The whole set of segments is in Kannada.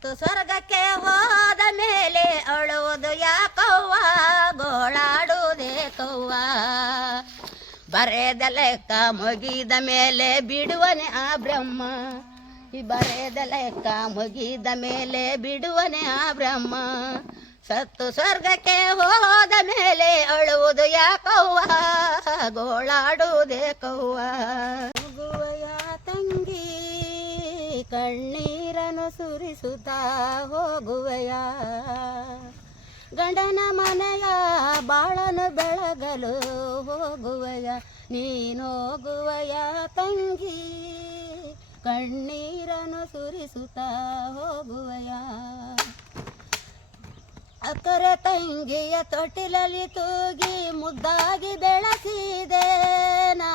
ಸತ್ತು ಸ್ವರ್ಗಕ್ಕೆ ಹೋದ ಮೇಲೆ ಅಳುವುದು ಯಾಕವ್ವ ಗೋಳಾಡುವುದೇ ಕವ್ವ. ಬರೆದ ಲೆಕ್ಕ ಮುಗಿದ ಮೇಲೆ ಬಿಡುವನೆ ಆ ಬ್ರಹ್ಮ, ಈ ಬರೆದ ಲೆಕ್ಕ ಮುಗಿದ ಮೇಲೆ ಬಿಡುವನೆ ಆ ಬ್ರಹ್ಮ. ಸತ್ತು ಸ್ವರ್ಗಕ್ಕೆ ಹೋದ ಮೇಲೆ ಅಳುವುದು ಯಾಕವ್ವ ಗೋಳಾಡುವುದೇ ಕವ್ವ. ಹೋಗುವಯ ತಂಗಿ ಕಣ್ಣೀರನ್ನು ಸುರಿಸುತ್ತಾ ಹೋಗುವೆಯ, ಗಂಡನ ಮನೆಯ ಬಾಳನು ಬೆಳಗಲು ಹೋಗುವೆಯ. ನೀನೋಗುವೆಯ ತಂಗಿ ಕಣ್ಣೀರನ್ನು ಸುರಿಸುತ್ತಾ ಹೋಗುವೆಯ. ಅಕ್ಕರೆ ತಂಗಿಯ ತೊಟ್ಟಿಲಲ್ಲಿ ತೂಗಿ ಮುದ್ದಾಗಿ ಬೆಳೆಸಿದೆ ನಾ,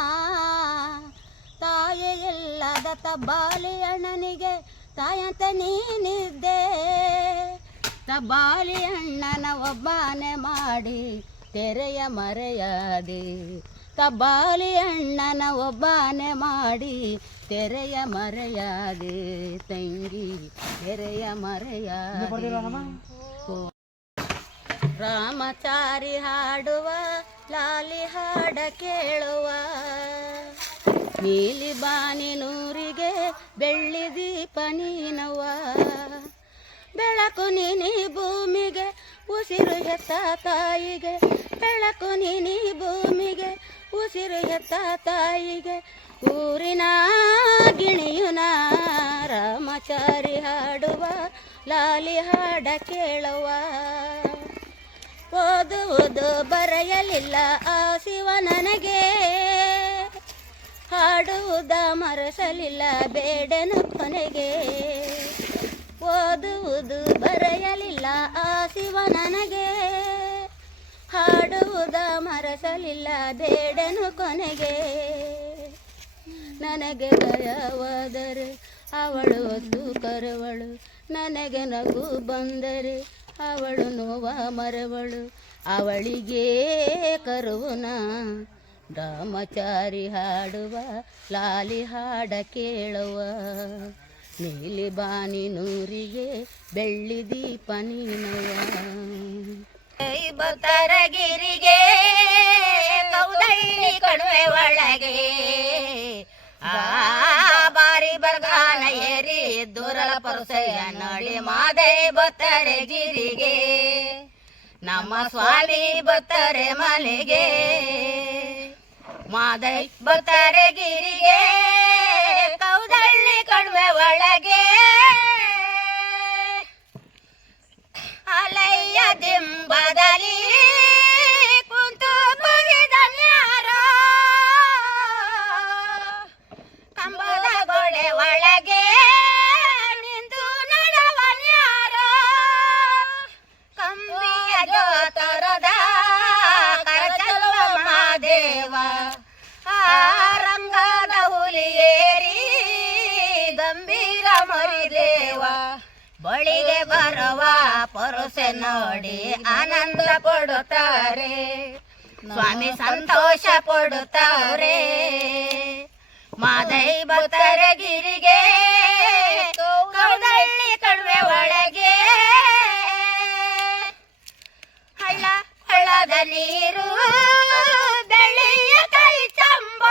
ತಾಯಿ ಇಲ್ಲದ ತಬ್ಬಾಲಿ ಅಣ್ಣನಿಗೆ ತಾಯಂತ ನೀನಿದ್ದೆ. ತಬ್ಬಾಲಿ ಅಣ್ಣನ ಒಬ್ಬನೇ ಮಾಡಿ ತೆರೆಯ ಮರೆಯಾದೆ, ತಬ್ಬಾಲಿ ಅಣ್ಣನ ಒಬ್ಬನೇ ಮಾಡಿ ತೆರೆಯ ಮರೆಯಾದೆ ತಂಗಿ ತೆರೆಯ ಮರೆಯಾದೆ. ರಾಮಚಾರಿ ಹಾಡುವ ಲಾಲಿ ಹಾಡ ಕೇಳುವ, ನೀಲಿ ಬಾನಿ ನೂರಿಗೆ ಬೆಳ್ಳಿ ದೀಪ ನೀನವ್ವ. ಬೆಳಕು ನೀನಿ ಭೂಮಿಗೆ ಉಸಿರು ಹೆತ್ತ ತಾಯಿಗೆ, ಬೆಳಕು ನೀನಿ ಭೂಮಿಗೆ ಉಸಿರು ಹೆತ್ತ ತಾಯಿಗೆ. ಊರಿನ ಗಿಣಿಯುನ ರಾಮಚಾರಿ ಹಾಡುವ ಲಾಲಿ ಹಾಡ ಕೇಳುವ. ಓದುವುದು ಬರೆಯಲಿಲ್ಲ ಆ ಶಿವ ನನಗೆ, ಹಾಡುವುದ ಮರೆಸಲಿಲ್ಲ ಬೇಡನು ಕೊನೆಗೆ. ಓದುವುದು ಬರೆಯಲಿಲ್ಲ ಆ ಶಿವ ನನಗೆ, ಹಾಡುವುದ ಮರೆಸಲಿಲ್ಲ ಬೇಡನು ಕೊನೆಗೆ. ನನಗೆ ಭಯವಾದರೆ ಅವಳು ಒತ್ತು ಕರುವಳು, ನನಗೆ ನಗು ಬಂದರೆ ಅವಳು ನೋವ ಮರವಳು. ಅವಳಿಗೆ ಕರುವುನ ರಾಮಚಾರಿ ಹಾಡುವ ಲಾಲಿ ಹಾಡ ಕೇಳುವ. ನೀಲಿ ಬಾನಿ ನೂರಿಗೆ ಬೆಳ್ಳಿ ದೀಪ ನೀನವ್ವ. ಬತ್ತರಗಿರಿಗೆ ಕೌದಳ್ಳಿ ಕಣಿವೆ ಒಳಗೆ ಬಾರಿ ಬರ್ಗಾನ ಏರಿ ದುರಲ ಪರುಸೆಯ ನೋಡಿ ಮಾದೈ ಬತ್ತರೆ ಗಿರಿಗೆ. ನಮ್ಮ ಸ್ವಾಮಿ ಬತ್ತರೆ ಮನೆಗೆ ಮಾದೈ ಬತ್ತರೆ ಗಿರಿಗೆ ಕೌದಳ್ಳಿ ಕಣಿವೆ ಒಳಗೆ. ಅಲಯ್ಯ ದಿಂಬದಲ್ಲಿ ಕುಂತು ಕುಣಿದನ್ಯಾರೋ, ಕಂಬದ ಗೋಡೆ ಒಳಗೆ ನಿಂತು ನಡೆವನ್ಯಾರೋ. ಕಂಬಿಯ ಜೋತರದ ಕರಚಲುವ ಮಹಾದೇವ, ಆ ರಂಗದ ಹುಲಿಯೇರಿ ಗಂಭೀರ ಮರಿದೇವ. ಬಳಿಗೆ ಬರುವ ಪರುಸೆ ನೋಡಿ ಆನಂದ ಪಡುತ್ತಾರೆ, ಸ್ವಾಮಿ ಸಂತೋಷ ಪಡುತ್ತಾರೆ. ಮಾದೈ ಬತ್ತರೆ ಗಿರಿಗೆ ಕೌದಳ್ಳಿ ಕಣಿವೆ ಒಳಗೆ. ಹಳ್ಳ ಹಳ್ಳದ ನೀರು ಬೆಳ್ಳಿಯ ಕೈ ಚಂಬ,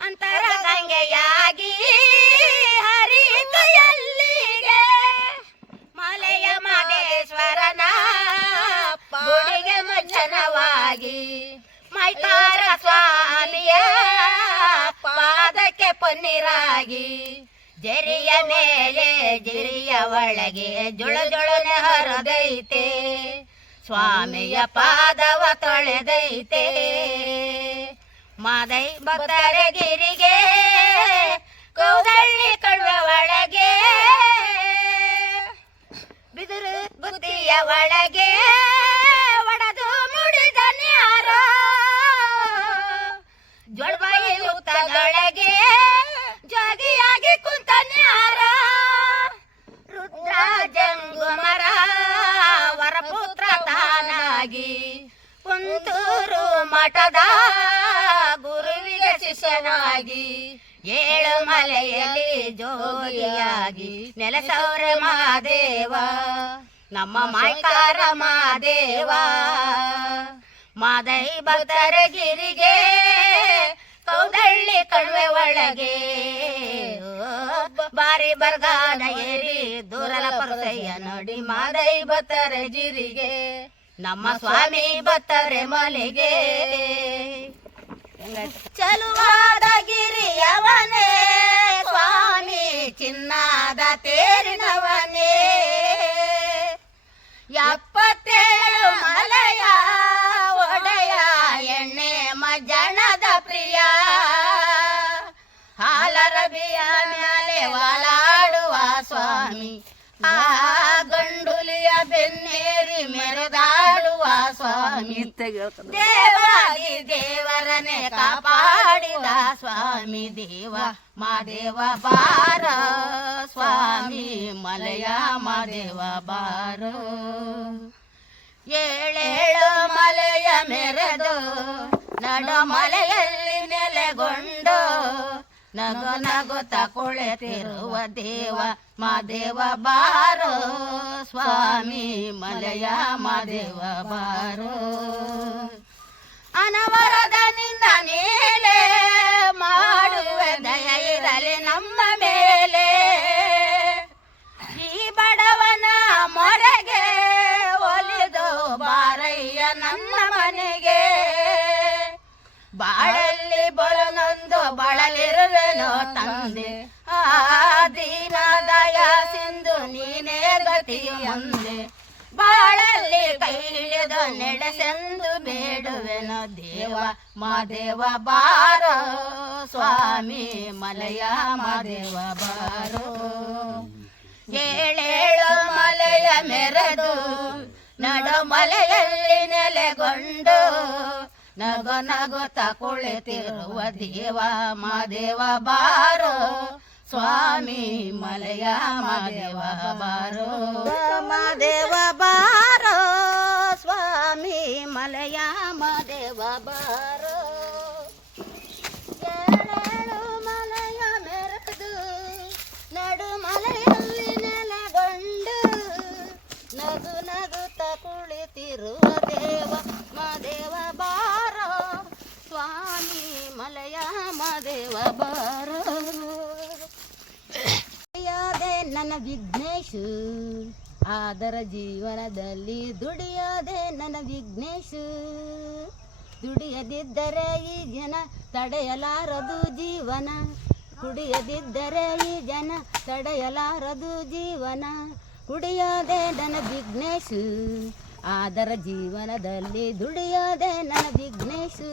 ಅಂತರ ಗಂಗೆಯಾಗಿ ಹರಿಕಯಲ್ಲಿಗೆ. ಮಲೆಯ ಮಹೇಶ್ವರನ ಗುಡಿಗೆ ಮಜ್ಜನವಾಗಿ, ಮೈಕಾರ ಸ್ವಾಮಿಯ ಪಾದಕ್ಕೆ ಪನ್ನೀರಾಗಿ. ಜರಿಯ ಮೇಲೆ ಜಿರಿಯ ಒಳಗೆ ಜುಳ ಜುಳನೆ ಹರಿದೈತೆ, ಸ್ವಾಮಿಯ ಪಾದವ ತೊಳೆದೈತೆ. ಮಾದೈ ಬತ್ತರೆ ಗಿರಿಗೆ ಕೌದಳ್ಳಿ ಕಣಿವೆ ಒಳಗೆ. ಬಿದಿರು ಬುದ್ಧಿಯ ಒಳಗೆ ಒಡೆದು ಮುಡಿದನ್ಯಾರೋ, ಜೊಳ್ಬಾಯಿ ಹುತ್ತದೊಳಗೆ ಜೋಗಿಯಾಗಿ ಕುಂತನ್ಯಾರೋ. ರುದ್ರ ಜಂಗುಮರ ವರಪುತ್ರ ತಾನಾಗಿ ಕುಂತೂರು ಮಠದ ಗುರುವಿಗೆ ಶಿಷ್ಯನಾಗಿ ಏಳು ಮಲೆಯಲ್ಲಿ ಜೋಗಿಯಾಗಿ ನೆಲೆಸೌರೆ ಮಹಾದೇವ ನಮ್ಮ ಮಾಯ್ಕಾರ ಮಹಾದೇವ ಮಾದೈ ಭಕ್ತರ ಗಿರಿಗೆ ಕೌದಳ್ಳಿ ಕಣ್ವೆ ಒಳಗೆ ಬಾರಿ ಬರ್ಗಾನ ಏರಿ ದೂರಲ ಪರಸಯ್ಯ ನೋಡಿ ಮಾದೈ ಭಕ್ತರ ಗಿರಿಗೆ ನಮ್ಮ ಸ್ವಾಮಿ ಭಕ್ತರೆ ಮಲೆಗೆ ಚಲುವಾದ ಗಿರಿಯವನೇ ಸ್ವಾಮಿ ಚಿನ್ನದ ತೇರಿನವನೇ 77 ಮಲೆಯ ಒಡೆಯ ಎಣ್ಣೆ ಮಜ್ಜನದ ಪ್ರಿಯ ಹಾಲರಬಿಯ ಮ್ಯಾಲೆ ವಾಲಾಡುವ ಸ್ವಾಮಿ ಆ ಗಂಡುಲಿಯ ಬೆನ್ನೇರಿ ಮೆರೆದಾಡುವ ಸ್ವಾಮಿ ದೇವಾದಿ ದೇವರನೆ ಕಾಪಾಡಿದ ಸ್ವಾಮಿ ದೇವ ಮಾದೇವ ಬಾರ ಸ್ವಾಮಿ ಮಲೆಯ ಮಾದೇವ ಬಾರೋ ಏಳೇಳು ಮಲೆಯ ಮೆರೆದು ನಡು ಮಲೆಯಲ್ಲಿ ನೆಲೆಗೊಂಡು ನಗು ನಗುತ್ತ ಕುಳಿತಿರುವ ದೇವ ಮಾದೇವ ಬಾರೋ ಸ್ವಾಮಿ ಮಲೆಯ ಮಾದೇವ ಬಾರೋ ಅನವರದ ನಿನ್ನ ಮೇಲೆ ಮಾಡುವೆ ದಯ ಇರಲಿ ನಮ್ಮ ಮೇಲೆ ಈ ಬಡವನ ಮೊರೆಗೆ ಒಲಿದು ಬಾರಯ್ಯ ನನ್ನ ಮನೆಗೆ ಬಾಳಲ್ಲಿ ಬಲನೊಂದು ಬಳಲಿರುವೆನೋ ತಂದೆ ಆ ದೀನದಯ ಸಿಂಧು ನೀನೇ ಗತಿಯು ಮುಂದೆ ಬಾಳಲ್ಲಿ ಕೈ ಹಿಡಿದು ನಡೆಸೆಂದು ಬೇಡುವೆನೋ ದೇವ ಮಾದೇವ ಬಾರೋ ಸ್ವಾಮಿ ಮಲೆಯ ಮಾದೇವ ಬಾರೋ ಏಳೇಳು ಮಲೆಯ ಮೆರೆದು ನಡು ಮಲೆಯಲ್ಲಿ ನೆಲೆಗೊಂಡು ನಗು ನಗುತ್ತ ಕುಳಿತಿರುವ ದೇವ ಮಾದೇವ ಬಾರೋ ಸ್ವಾಮಿ ಮಲೆಯ ಮಾದೇವ ಬಾರೋ ಮಾದೇವ ಬಾರೋ ಸ್ವಾಮಿ ಮಲೆಯ ಮಾದೇವ ಬಾರೋ ಏಳೇಳು ಮಲೆಯ ಮೆರೆದು ನಡು ಮಲೆಯಲ್ಲಿ ನೆಲೆಗೊಂಡು ನಗು ನಗುತ್ತ ಕುಳಿತಿರುವ ದೇವ ಮಾದೇವ ಬಾರೋ ಸ್ವಾಮಿ ಮಲೆಯ ಮಾದೇವ ಬಾರೋ ನನ್ನ ವಿಘ್ನೇಶು ಆದರ ಜೀವನದಲ್ಲಿ ದುಡಿಯೋದೆ ನನ್ನ ವಿಘ್ನೇಶು ದುಡಿಯದಿದ್ದರೆ ಈ ಜನ ತಡೆಯಲಾರದು ಜೀವನ ಕುಡಿಯದಿದ್ದರೆ ಈ ಜನ ತಡೆಯಲಾರದು ಜೀವನ ಕುಡಿಯೋದೆ ನನ್ನ ವಿಘ್ನೇಶು ಆದರ ಜೀವನದಲ್ಲಿ ದುಡಿಯೋದೆ ನನ್ನ ವಿಘ್ನೇಶು